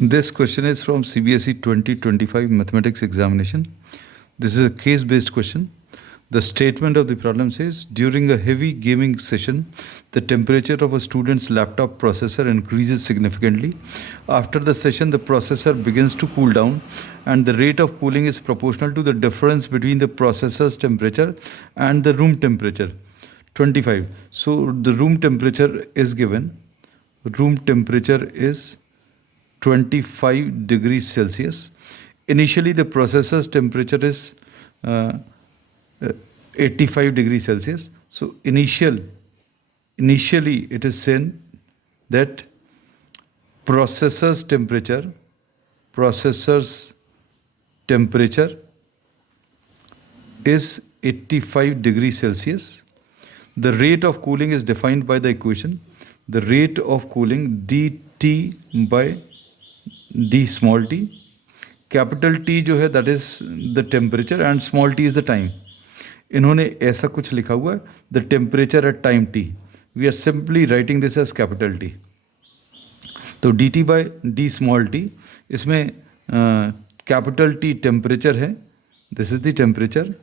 This question is from CBSE 2025 mathematics examination. This is a case-based question. The statement of the problem says, during a heavy gaming session, the temperature of a student's laptop processor increases significantly. After the session, the processor begins to cool down, and the rate of cooling is proportional to the difference between the processor's temperature and the room temperature. 25. So the room temperature is given. Room temperature is 25 degrees Celsius. Initially, the processor's temperature is 85 degrees Celsius. So initially it is said that processor's temperature is 85 degrees Celsius. The rate of cooling is defined by the equation. The rate of cooling dt by d small t. Capital T जो है that is the temperature and small t is the time. इन्होंने ऐसा कुछ लिखा हुआ है, the temperature at time t. We are simply writing this as capital T. तो dt by d small t, इसमें कैपिटल T टेम्परेचर है, this is the temperature,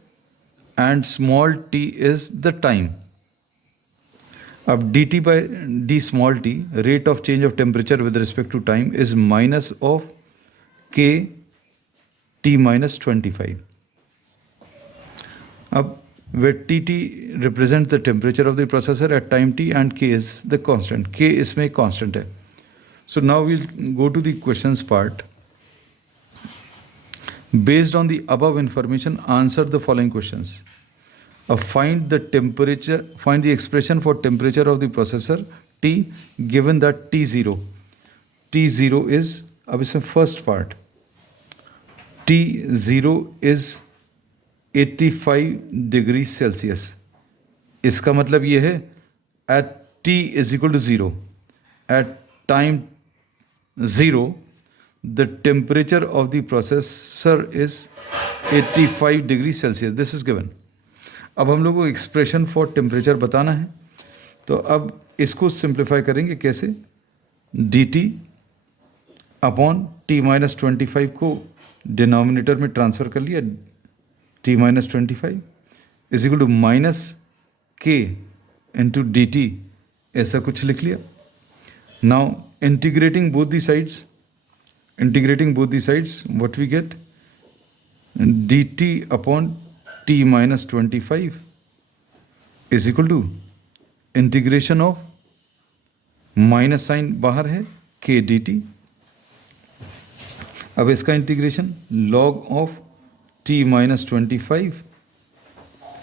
and small t is the time. अब dt by d small t, rate of change of temperature with respect to time, is minus of k t minus 25. अब where tt represents the temperature of the processor at time t and k is the constant. K इसमें constant है. So now we'll go to the questions part. Based on the above information, answer the following questions. Find the expression for temperature of the processor T given that T0 is, अब इसमें first part, T0 is 85 degrees Celsius. इसका मतलब ये है at T is equal to 0, at time 0, the temperature of the processor is 85 degrees Celsius. This is given. अब हम लोग को एक्सप्रेशन फॉर टेम्परेचर बताना है, तो अब इसको सिंप्लीफाई करेंगे कैसे. dt अपॉन t माइनस 25 को डिनोमिनेटर में ट्रांसफ़र कर लिया, t minus 25 is equal to minus k into d t, ऐसा कुछ लिख लिया. Now integrating both the sides what we get, dt अपॉन t minus 25 is equal to integration of, minus sign बाहर है, k dt. अब इसका integration log of t minus 25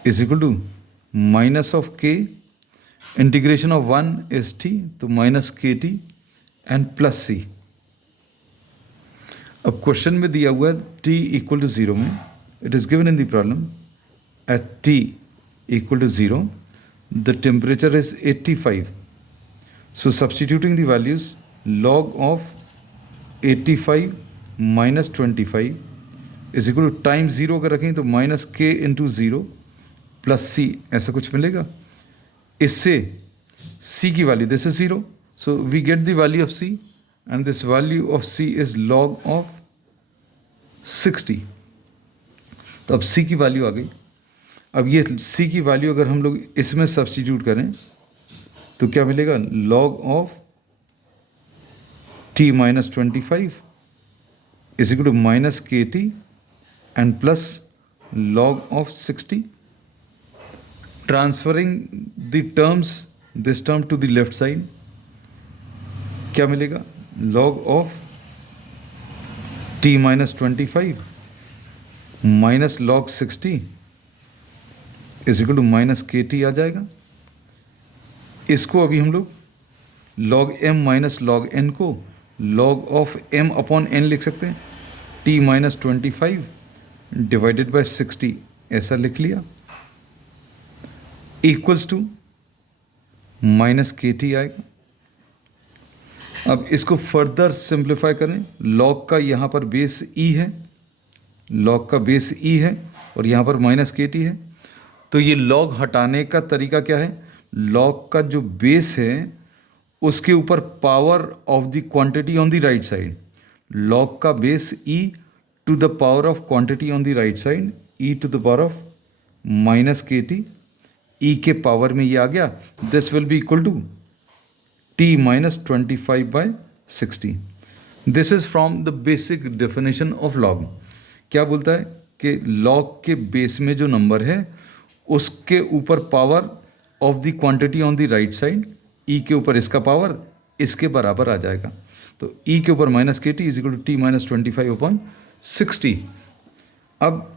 is equal to minus of k, integration of 1 is t, तो minus kt and plus c. अब question में दिया हुआ है t इक्वल टू 0 में, it is given in the problem at t equal to 0, the temperature is 85. So substituting the values, log of 85 minus 25 is equal to time 0 अगर रखें तो minus k into 0 plus c, ऐसा कुछ मिलेगा. इससे c की value, this is 0, so we get the value of c, and this value of c is log of 60. तो अब c की वैल्यू आ गई. अब ये c की वैल्यू अगर हम लोग इसमें सब्स्टिट्यूट करें तो क्या मिलेगा, log of t minus 25 is equal to minus k t and plus log of 60. Transferring the terms, this term to the left side, क्या मिलेगा, log of t minus 25 minus log 60 is equal to minus k t आ जाएगा. इसको अभी हम लोग log m minus log n को log of m upon n लिख सकते हैं. t माइनस 25 डिवाइडेड बाय 60, ऐसा लिख लिया, equals to minus k T आएगा. अब इसको फर्दर सिंप्लीफाई करें, log का यहाँ पर बेस e है, log का बेस e है और यहाँ पर माइनस के टी है. तो ये log हटाने का तरीका क्या है, log का जो बेस है उसके ऊपर power of the quantity on the right side, log का base e to the power of quantity on the right side, e to the power of minus k t, e के power में ये आ गया, this will be equal to t minus 25/60. This is from the basic definition of log. क्या बोलता है कि log के बेस में जो नंबर है उसके ऊपर power of the quantity on the right side, e के ऊपर इसका पावर इसके बराबर आ जाएगा. तो ई के ऊपर minus k t is equal to t minus 25/60. अब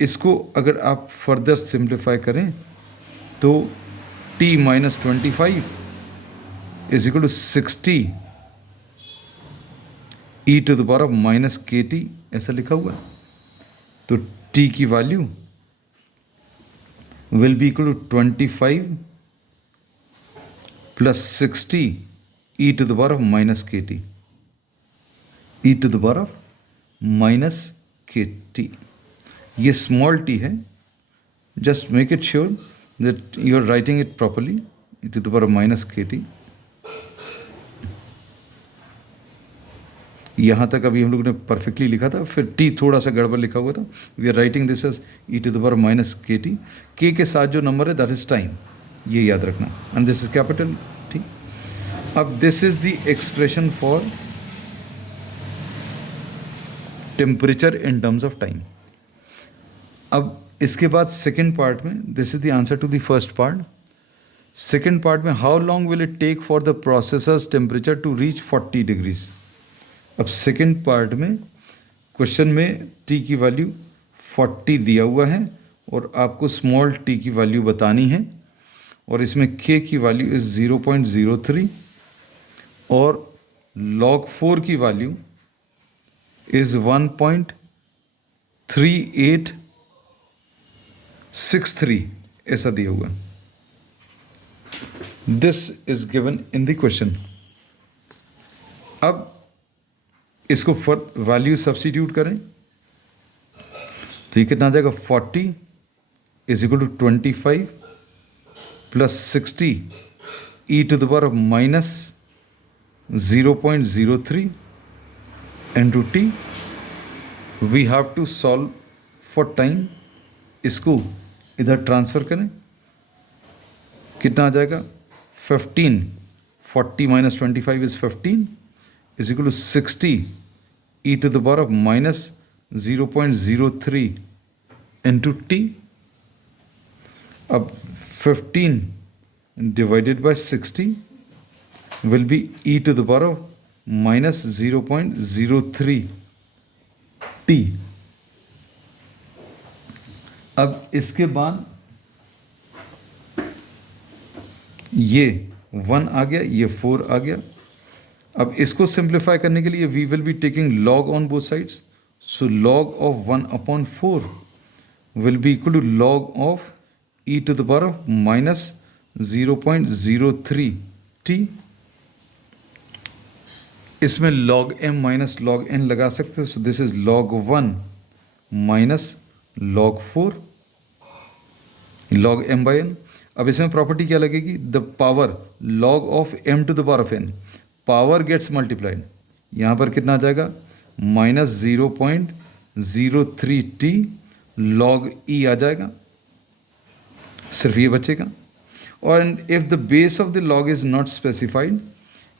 इसको अगर आप फर्दर सिंप्लीफाई करें तो t minus 25 is equal to 60 e to the power of minus k t, ऐसा लिखा हुआ है. तो टी की value will be equal to 25 plus 60 e to the power of minus kt, e to the power of minus kt. ये small t है, just make it sure that you are writing it properly, e to the power of minus kt. यहाँ तक अभी हम लोग ने perfectly लिखा था, फिर टी थोड़ा सा गड़बड़ लिखा हुआ था. We are writing this as e to the power minus k t. K के साथ जो नंबर है दैट इज टाइम, ये याद रखना, and this is capital t. अब this is the expression for temperature in terms of time. अब इसके बाद सेकेंड पार्ट में, this is the answer to the first part. Second part में how long will it take for the processor's temperature to reach 40 degrees. अब second part में question में t की value 40 दिया हुआ है और आपको स्मॉल टी की वैल्यू बतानी है, और इसमें के की वैल्यू इज 0.03 और log 4 की वैल्यू इज 1.3863, ऐसा दिया हुआ है. This is given in the question. अब इसको फॉर वैल्यू सब्स्टिट्यूट करें तो ये कितना आ जाएगा, 40 is equal to 25 plus 60 e to the power of minus 0.03 into t. We have to solve for time. इसको इधर ट्रांसफर करें, कितना आ जाएगा, 15, 40 minus 25 is 15 is equal to 60 e to the power of minus 0.03 into t. अब 15 divided by 60 will be e to the power of minus 0.03 t. अब इसके बाद ये 1 आ गया, ये 4 आ गया. अब इसको सिंप्लीफाई करने के लिए we will be taking log on both sides. So log of 1/4 will be equal to log of e to the power of minus 0.03 t. इसमें log m minus log n लगा सकते हो. So this is log 1 minus log 4 log m by n. अब इसमें property क्या लगेगी, the power log of m to the power of n, power gets multiplied. यहाँ पर कितना आ जाएगा, माइनस 0.03 टी लॉग ई आ जाएगा, सिर्फ ये बचेगा. और if the base of the log is not specified,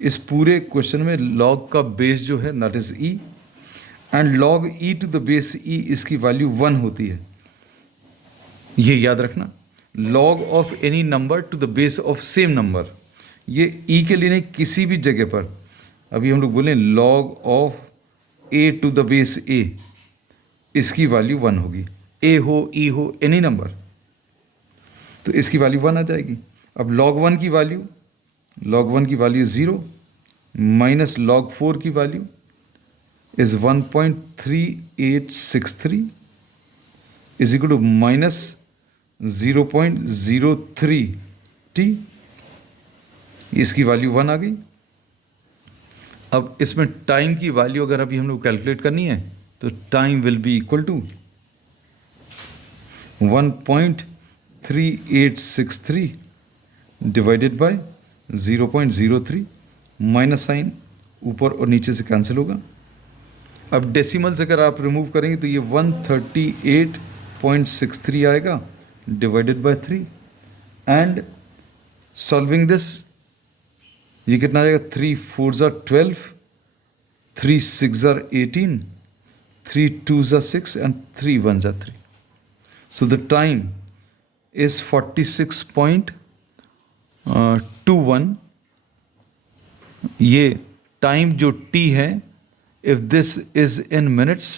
इस पूरे क्वेश्चन में लॉग का बेस जो है that is e, and log e to the base e इसकी वैल्यू 1 होती है. ये याद रखना, log of any number to the base of same number. ये ई के लिए नहीं, किसी भी जगह पर. अभी हम लोग बोलें log of a to the base a, इसकी वैल्यू 1 होगी. ए हो, ई हो, एनी नंबर, तो इसकी वैल्यू 1 आ जाएगी. अब log 1 की वैल्यू, log 1 की वैल्यू 0 माइनस log 4 की value is 1.3863 is equal to minus 0.03 t. इसकी वैल्यू 1 आ गई. अब इसमें टाइम की वैल्यू अगर अभी हम लोग कैलकुलेट करनी है तो time will be equal to 1.3863 divided by 0.03, minus sign ऊपर और नीचे से कैंसिल होगा, अब डेसिमल्स अगर आप रिमूव करेंगे तो ये 138.63 आएगा divided by 3 and solving this ये कितना आ जाएगा 3 4s are 12, 3 6s are 18, 3 2s are 6 and 3 1s are 3. So the time is 46.21. ये टाइम जो t है, if this is in minutes,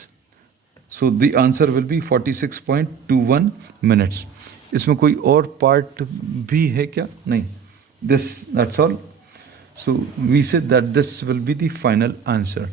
so the answer will be 46.21 minutes. इसमें कोई और पार्ट भी है क्या? नहीं. That's all. So we said that this will be the final answer.